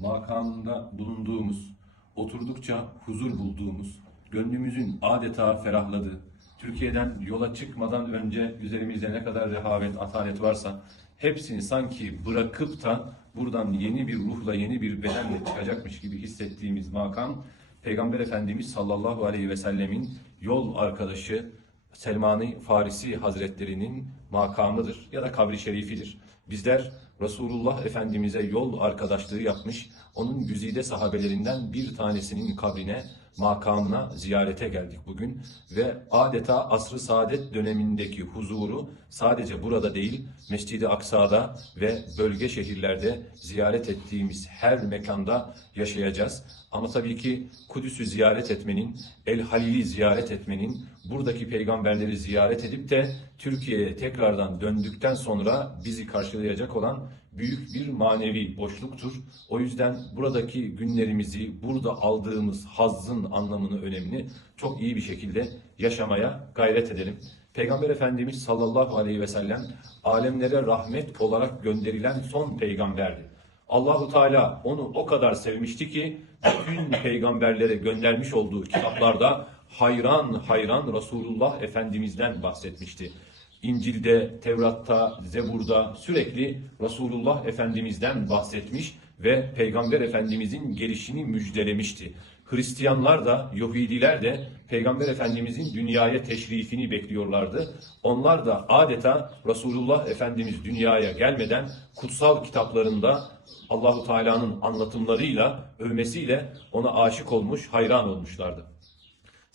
makamında bulunduğumuz, oturdukça huzur bulduğumuz, gönlümüzün adeta ferahladığı, Türkiye'den yola çıkmadan önce üzerimizde ne kadar rehavet, atalet varsa hepsini sanki bırakıp da buradan yeni bir ruhla, yeni bir bedenle çıkacakmış gibi hissettiğimiz makam, Peygamber Efendimiz sallallahu aleyhi ve sellemin yol arkadaşı Selman-ı Farisi Hazretlerinin makamıdır ya da kabri şerifidir. Bizler Resulullah Efendimiz'e yol arkadaşlığı yapmış, onun güzide sahabelerinden bir tanesinin kabrine, makamına ziyarete geldik bugün ve adeta asr-ı saadet dönemindeki huzuru sadece burada değil, Mescid-i Aksa'da ve bölge şehirlerde ziyaret ettiğimiz her mekanda yaşayacağız. Ama tabii ki Kudüs'ü ziyaret etmenin, El Halil'i ziyaret etmenin, buradaki peygamberleri ziyaret edip de Türkiye'ye tekrardan döndükten sonra bizi karşılayacak olan büyük bir manevi boşluktur. O yüzden buradaki günlerimizi, burada aldığımız hazzın anlamını, önemini çok iyi bir şekilde yaşamaya gayret edelim. Peygamber Efendimiz sallallahu aleyhi ve sellem alemlere rahmet olarak gönderilen son peygamberdi. Allahu Teala onu o kadar sevmişti ki bütün peygamberlere göndermiş olduğu kitaplarda hayran hayran Resulullah Efendimiz'den bahsetmişti. İncil'de, Tevrat'ta, Zebur'da sürekli Resulullah Efendimiz'den bahsetmiş ve Peygamber Efendimiz'in gelişini müjdelemişti. Hristiyanlar da, Yahudiler de Peygamber Efendimiz'in dünyaya teşrifini bekliyorlardı. Onlar da adeta Resulullah Efendimiz dünyaya gelmeden kutsal kitaplarında Allahu Teala'nın anlatımlarıyla, övmesiyle ona aşık olmuş, hayran olmuşlardı.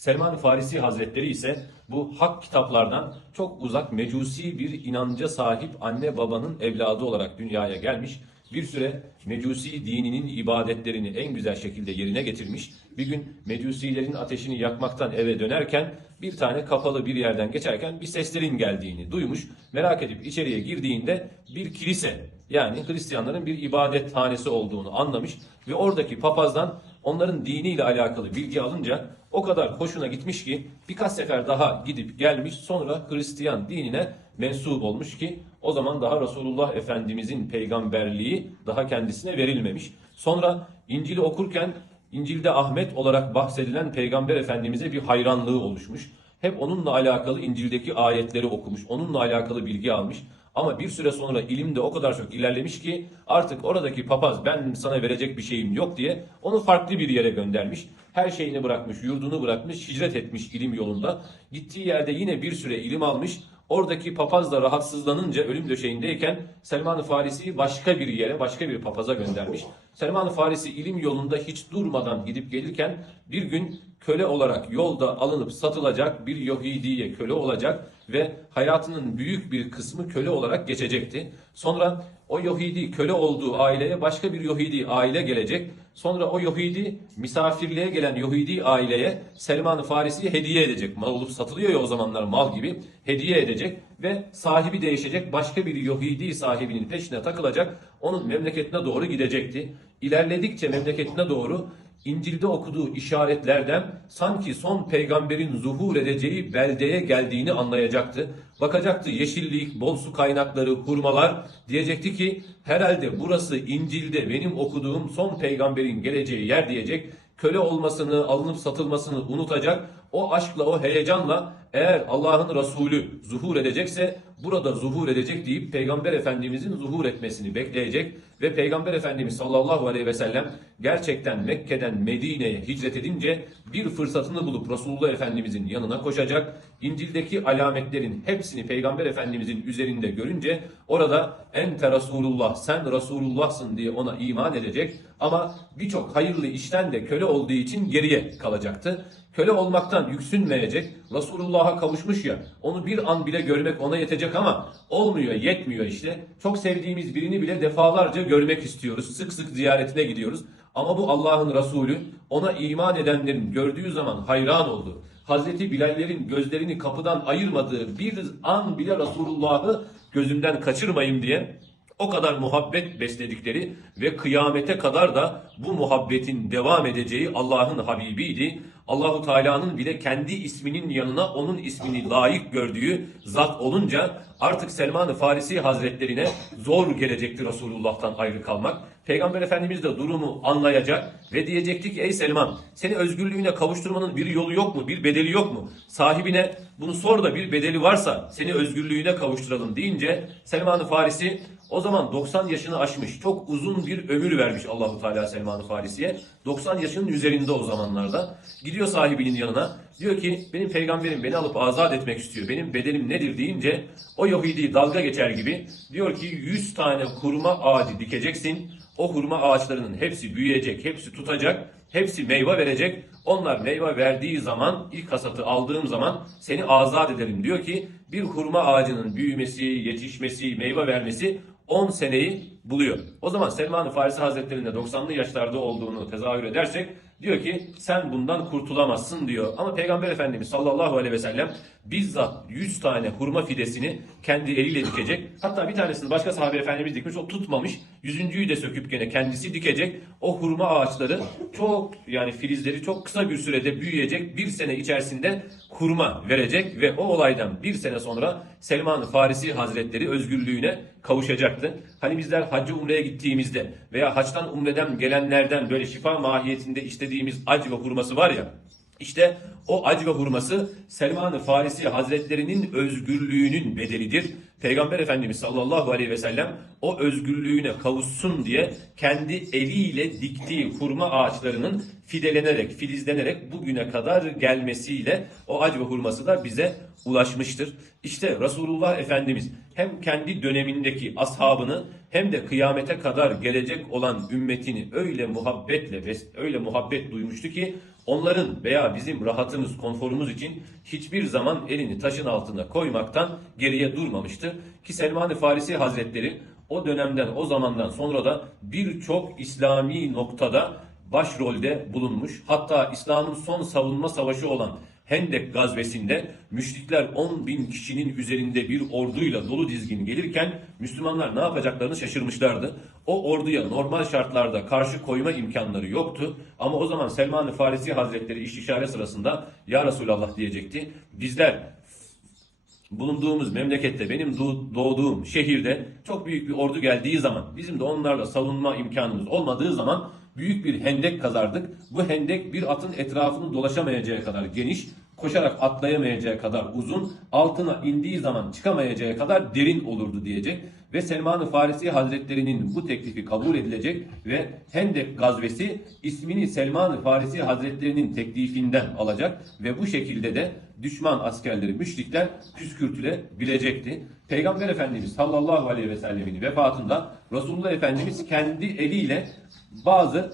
Selman-ı Farisi Hazretleri ise bu hak kitaplardan çok uzak mecusi bir inanca sahip anne babanın evladı olarak dünyaya gelmiş. Bir süre mecusi dininin ibadetlerini en güzel şekilde yerine getirmiş. Bir gün mecusilerin ateşini yakmaktan eve dönerken bir tane kapalı bir yerden geçerken bir seslerin geldiğini duymuş. Merak edip içeriye girdiğinde bir kilise yani Hristiyanların bir ibadet hanesi olduğunu anlamış ve oradaki papazdan onların diniyle alakalı bilgi alınca o kadar hoşuna gitmiş ki birkaç sefer daha gidip gelmiş sonra Hristiyan dinine mensup olmuş ki o zaman daha Resulullah Efendimizin peygamberliği daha kendisine verilmemiş. Sonra İncil'i okurken İncil'de Ahmet olarak bahsedilen Peygamber Efendimiz'e bir hayranlığı oluşmuş. Hep onunla alakalı İncil'deki ayetleri okumuş, onunla alakalı bilgi almış. Ama bir süre sonra ilimde o kadar çok ilerlemiş ki artık oradaki papaz ben sana verecek bir şeyim yok diye onu farklı bir yere göndermiş. Her şeyini bırakmış, yurdunu bırakmış, hicret etmiş ilim yolunda. Gittiği yerde yine bir süre ilim almış. Oradaki papaz da rahatsızlanınca ölüm döşeğindeyken Selman-ı Farisi'yi başka bir yere, başka bir papaza göndermiş. Selman-ı Farisi ilim yolunda hiç durmadan gidip gelirken bir gün köle olarak yolda alınıp satılacak bir Yahudi'ye köle olacak ve hayatının büyük bir kısmı köle olarak geçecekti. Sonra o Yahudi köle olduğu aileye başka bir Yahudi aile gelecek. Sonra o Yahudi misafirliğe gelen Yahudi aileye Selman-ı Farisi'yi hediye edecek. Mal olup satılıyor ya o zamanlar mal gibi hediye edecek ve sahibi değişecek. Başka bir Yahudi sahibinin peşine takılacak. Onun memleketine doğru gidecekti. İlerledikçe memleketine doğru İncil'de okuduğu işaretlerden sanki son peygamberin zuhur edeceği beldeye geldiğini anlayacaktı. Bakacaktı yeşillik, bol su kaynakları, hurmalar. Diyecekti ki herhalde burası İncil'de benim okuduğum son peygamberin geleceği yer diyecek. Köle olmasını, alınıp satılmasını unutacak. O aşkla, o heyecanla eğer Allah'ın Resulü zuhur edecekse burada zuhur edecek deyip Peygamber Efendimizin zuhur etmesini bekleyecek ve Peygamber Efendimiz sallallahu aleyhi ve sellem gerçekten Mekke'den Medine'ye hicret edince bir fırsatını bulup Resulullah Efendimizin yanına koşacak. İncil'deki alametlerin hepsini Peygamber Efendimizin üzerinde görünce orada ente Resulullah sen Resulullahsın diye ona iman edecek ama birçok hayırlı işten de köle olduğu için geriye kalacaktı. Köle olmaktan yüksünmeyecek. Resulullah'a kavuşmuş ya. Onu bir an bile görmek ona yetecek ama olmuyor, yetmiyor işte. Çok sevdiğimiz birini bile defalarca görmek istiyoruz. Sık sık ziyaretine gidiyoruz. Ama bu Allah'ın Resulü ona iman edenlerin gördüğü zaman hayran oldu. Hazreti Bilallerin gözlerini kapıdan ayırmadığı bir an bile Resulullah'ı gözümden kaçırmayayım diye O kadar muhabbet besledikleri ve kıyamete kadar da bu muhabbetin devam edeceği Allah'ın Habibiydi. Allahu Teala'nın bile kendi isminin yanına onun ismini layık gördüğü zat olunca artık Selman-ı Farisi Hazretlerine zor gelecekti Resulullah'tan ayrı kalmak. Peygamber Efendimiz de durumu anlayacak ve diyecekti ki ey Selman seni özgürlüğüne kavuşturmanın bir yolu yok mu? Bir bedeli yok mu? Sahibine bunu sor da bir bedeli varsa seni özgürlüğüne kavuşturalım deyince Selman-ı Farisi o zaman 90 yaşını aşmış. Çok uzun bir ömür vermiş Allahu Teala Selman-ı Farisi'ye. 90 yaşının üzerinde o zamanlarda. Gidiyor sahibinin yanına. Diyor ki benim peygamberim beni alıp azat etmek istiyor. Benim bedelim nedir deyince o Yahudi dalga geçer gibi diyor ki 100 tane hurma ağacı dikeceksin. O hurma ağaçlarının hepsi büyüyecek, hepsi tutacak, hepsi meyve verecek. Onlar meyve verdiği zaman, ilk hasatı aldığım zaman seni azat ederim. Diyor ki bir hurma ağacının büyümesi, yetişmesi, meyve vermesi 10 seneyi buluyor. O zaman Selman-ı Farisi Hazretleri'nde 90'lı yaşlarda olduğunu tezahür edersek diyor ki sen bundan kurtulamazsın diyor. Ama Peygamber Efendimiz sallallahu aleyhi ve sellem bizzat 100 tane hurma fidesini kendi eliyle dikecek. Hatta bir tanesini başka sahabe efendimiz dikmiş o tutmamış. Yüzüncüyü de söküp gene kendisi dikecek. O hurma ağaçları çok yani filizleri çok kısa bir sürede büyüyecek. Bir sene içerisinde hurma verecek ve o olaydan bir sene sonra Selman-ı Farisi Hazretleri özgürlüğüne kavuşacaktı. Hani bizler hacı umreye gittiğimizde veya haçtan umreden gelenlerden böyle şifa mahiyetinde istediğimiz ac ve hurması var ya işte o ac ve hurması Selman-ı Farisi Hazretlerinin özgürlüğünün bedelidir. Peygamber Efendimiz sallallahu aleyhi ve sellem o özgürlüğüne kavuşsun diye kendi eliyle diktiği hurma ağaçlarının fidelenerek, filizlenerek bugüne kadar gelmesiyle o ac ve hurması da bize ulaşmıştır. İşte Resulullah Efendimiz hem kendi dönemindeki ashabını hem de kıyamete kadar gelecek olan ümmetini öyle muhabbetle öyle muhabbet duymuştu ki onların veya bizim rahatımız, konforumuz için hiçbir zaman elini taşın altına koymaktan geriye durmamıştı. Ki Selman-ı Farisi Hazretleri o dönemden, o zamandan sonra da birçok İslami noktada başrolde bulunmuş. Hatta İslam'ın son savunma savaşı olan Hendek gazvesinde müşrikler 10 bin kişinin üzerinde bir orduyla dolu dizgin gelirken Müslümanlar ne yapacaklarını şaşırmışlardı. O orduya normal şartlarda karşı koyma imkanları yoktu. Ama o zaman Selman-ı Farisi Hazretleri istişare sırasında Ya Resulallah diyecekti. Bizler bulunduğumuz memlekette benim doğ- doğduğum şehirde çok büyük bir ordu geldiği zaman bizim de onlarla savunma imkanımız olmadığı zaman büyük bir hendek kazardık. Bu hendek bir atın etrafını dolaşamayacağı kadar geniş, koşarak atlayamayacağı kadar uzun, altına indiği zaman çıkamayacağı kadar derin olurdu diyecek. Ve Selman-ı Farisi Hazretleri'nin bu teklifi kabul edilecek ve Hendek gazvesi ismini Selman-ı Farisi Hazretleri'nin teklifinden alacak ve bu şekilde de düşman askerleri, müşrikler püskürtülebilecekti. Peygamber Efendimiz sallallahu aleyhi ve sellemin vefatında Resulullah Efendimiz kendi eliyle bazı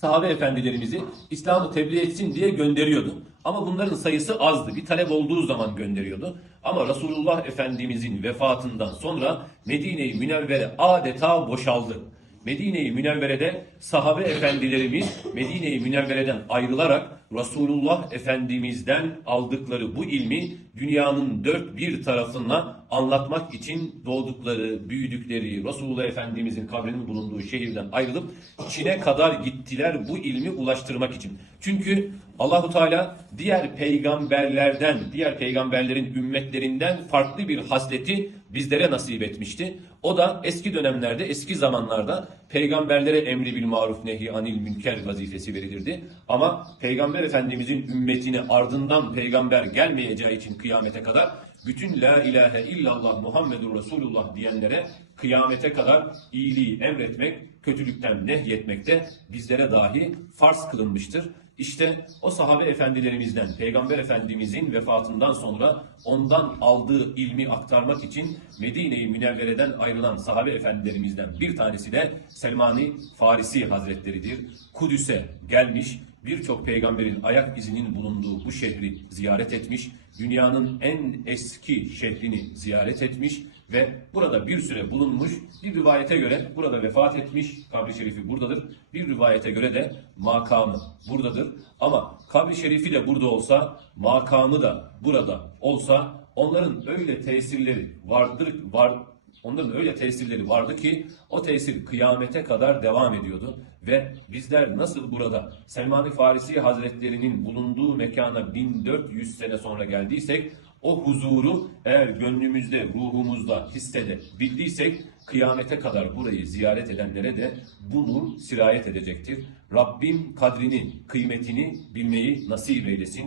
sahabe efendilerimizi İslam'ı tebliğ etsin diye gönderiyordu. Ama bunların sayısı azdı. Bir talep olduğu zaman gönderiyordu. Ama Resulullah Efendimizin vefatından sonra Medine-i Münevvere adeta boşaldı. Medine-i Münevvere'de sahabe efendilerimiz Medine-i Münevvere'den ayrılarak Resulullah Efendimiz'den aldıkları bu ilmi dünyanın dört bir tarafına anlatmak için doğdukları, büyüdükleri Resulullah Efendimiz'in kabrinin bulunduğu şehirden ayrılıp Çin'e kadar gittiler bu ilmi ulaştırmak için. Çünkü Allahu Teala diğer peygamberlerden, diğer peygamberlerin ümmetlerinden farklı bir hasleti bizlere nasip etmişti. O da eski dönemlerde, eski zamanlarda peygamberlere emri bil maruf nehi anil münker vazifesi verilirdi. Ama peygamber efendimizin ümmetine ardından peygamber gelmeyeceği için kıyamete kadar bütün la ilahe illallah Muhammedur Resulullah diyenlere kıyamete kadar iyiliği emretmek, kötülükten nehyetmek de bizlere dahi farz kılınmıştır. İşte o sahabe efendilerimizden, Peygamber Efendimizin vefatından sonra ondan aldığı ilmi aktarmak için Medine-i Münevvere'den ayrılan sahabe efendilerimizden bir tanesi de Selmani Farisi Hazretleridir. Kudüs'e gelmiş, birçok peygamberin ayak izinin bulunduğu bu şehri ziyaret etmiş, dünyanın en eski şehrini ziyaret etmiş ve burada bir süre bulunmuş. Bir rivayete göre burada vefat etmiş, kabri şerifi buradadır. Bir rivayete göre de makamı buradadır. Ama kabri şerifi de burada olsa, makamı da burada olsa onların öyle tesirleri vardır, var Onların öyle tesirleri vardı ki o tesir kıyamete kadar devam ediyordu. Ve bizler nasıl burada Selman-ı Farisi Hazretlerinin bulunduğu mekana 1400 sene sonra geldiysek o huzuru eğer gönlümüzde, ruhumuzda hissedebildiysek kıyamete kadar burayı ziyaret edenlere de bu nur sirayet edecektir. Rabbim kadrini, kıymetini bilmeyi nasip eylesin.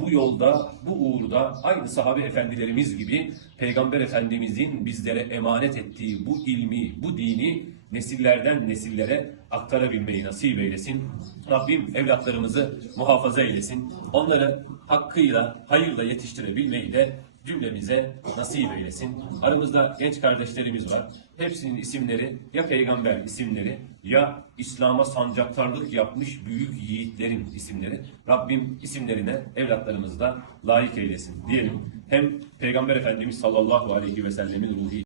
Bu yolda, bu uğurda aynı sahabe efendilerimiz gibi Peygamber Efendimizin bizlere emanet ettiği bu ilmi, bu dini nesillerden nesillere aktarabilmeyi nasip eylesin. Rabbim evlatlarımızı muhafaza eylesin. Onları hakkıyla, hayırla yetiştirebilmeyi de cümlemize nasip eylesin. Aramızda genç kardeşlerimiz var. Hepsinin isimleri ya peygamber isimleri ya İslam'a sancaktarlık yapmış büyük yiğitlerin isimleri. Rabbim isimlerine evlatlarımızda layık eylesin diyelim. Hem Peygamber Efendimiz sallallahu aleyhi ve sellemin ruhi